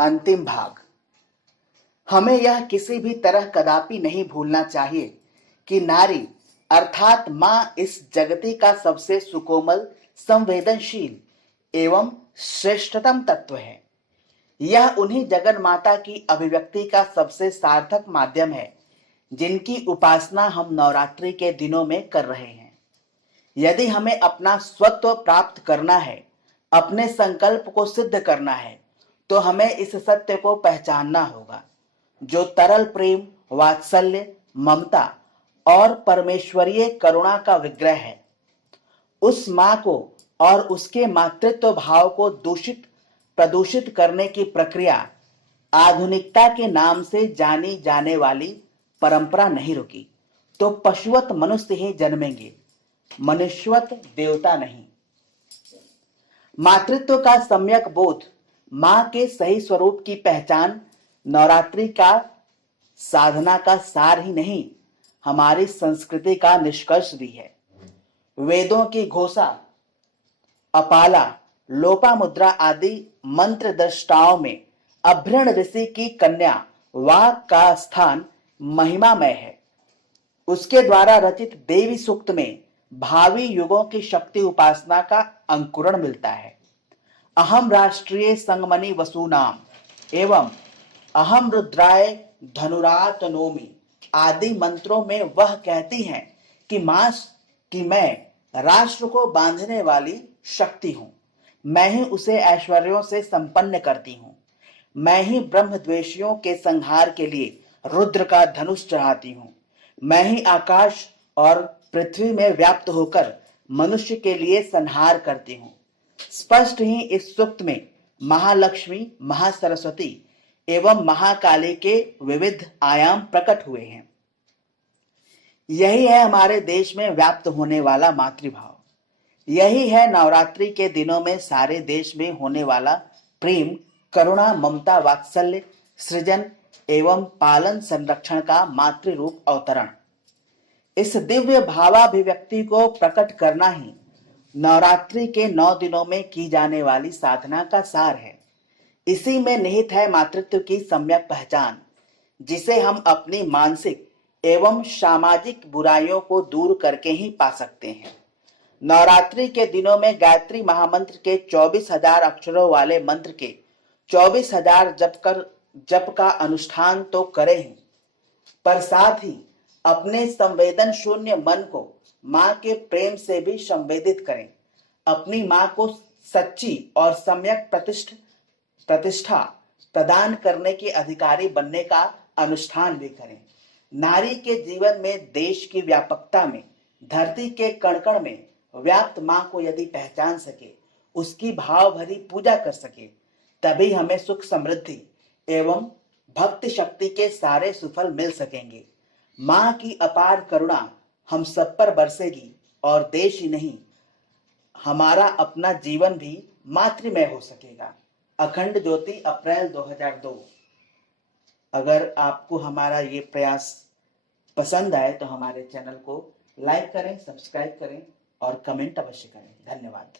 अंतिम भाग। हमें यह किसी भी तरह कदापि नहीं भूलना चाहिए कि नारी अर्थात मां इस जगति का सबसे सुकोमल, संवेदनशील एवं श्रेष्ठतम तत्व है। यह उन्हीं जगन माता की अभिव्यक्ति का सबसे सार्थक माध्यम है जिनकी उपासना हम नवरात्रि के दिनों में कर रहे हैं। यदि हमें अपना स्वत्व प्राप्त करना है, अपने संकल्प को सिद्ध करना है, तो हमें इस सत्य को पहचानना होगा जो तरल प्रेम, वात्सल्य, ममता और परमेश्वरीय करुणा का विग्रह है। उस मां को और उसके मातृत्व भाव को दूषित प्रदूषित करने की प्रक्रिया आधुनिकता के नाम से जानी जाने वाली परंपरा नहीं रुकी तो पशुवत मनुष्य ही जन्मेंगे, मनुष्यवत देवता नहीं। मातृत्व का सम्यक बोध, मां के सही स्वरूप की पहचान नवरात्रि का साधना का सार ही नहीं, हमारी संस्कृति का निष्कर्ष भी है। वेदों की घोषा, अपाला, लोपामुद्रा आदि मंत्र दृष्टाओं में अभ्रण ऋषि की कन्या वाक का स्थान महिमामय है। उसके द्वारा रचित देवी सूक्त में भावी युगों की शक्ति उपासना का अंकुरण मिलता है। अहम राष्ट्रीय संगमनी वसूनाम एवं अहम रुद्राय धनुरातनोमि आदि मंत्रों में वह कहती हैं कि मैं राष्ट्र को बांधने वाली शक्ति हूं, मैं ही उसे ऐश्वर्यों से संपन्न करती हूं, मैं ही ब्रह्मद्वेषियों के संहार के लिए रुद्र का धनुष चढ़ाती हूं, मैं ही आकाश और पृथ्वी में व्याप्त होकर मनुष्य के लिए संहार करती हूं। स्पष्ट ही इस सूक्त में महालक्ष्मी, महासरस्वती एवं महाकाली के विविध आयाम प्रकट हुए हैं। यही है हमारे देश में व्याप्त होने वाला मातृभाव। यही है नवरात्रि के दिनों में सारे देश में होने वाला प्रेम, करुणा, ममता, वात्सल्य, सृजन एवं पालन संरक्षण का मातृ रूप अवतरण। इस दिव्य भावाभिव्यक्ति को प्रकट करना ही नवरात्रि के 9 दिनों में की जाने वाली साधना का सार है। इसी में निहित है मातृत्व की सम्यक पहचान, जिसे हम अपनी मानसिक एवं सामाजिक बुराइयों को दूर करके ही पा सकते हैं। नवरात्रि के दिनों में गायत्री महामंत्र के 24,000 अक्षरों वाले मंत्र के 24,000 जप का अनुष्ठान तो करें ही, पर साथ ही अपने संवेदन शून्य मन को मां के प्रेम से भी संवेदित करें। अपनी मां को सच्ची और सम्यक प्रतिष्ठा प्रदान करने के अधिकारी बनने का अनुष्ठान भी करें। नारी के जीवन में, देश की व्यापकता में, धरती के कण कण में व्याप्त मां को यदि पहचान सके, उसकी भाव भरी पूजा कर सके, तभी हमें सुख, समृद्धि एवं भक्ति शक्ति के सारे सुफल मिल सकेंगे। मां की अपार करुणा हम सब पर बरसेगी और देश ही नहीं, हमारा अपना जीवन भी मातृमय हो सकेगा। अखंड ज्योति, अप्रैल 2002। अगर आपको हमारा ये प्रयास पसंद आए तो हमारे चैनल को लाइक करें, सब्सक्राइब करें और कमेंट अवश्य करें। धन्यवाद।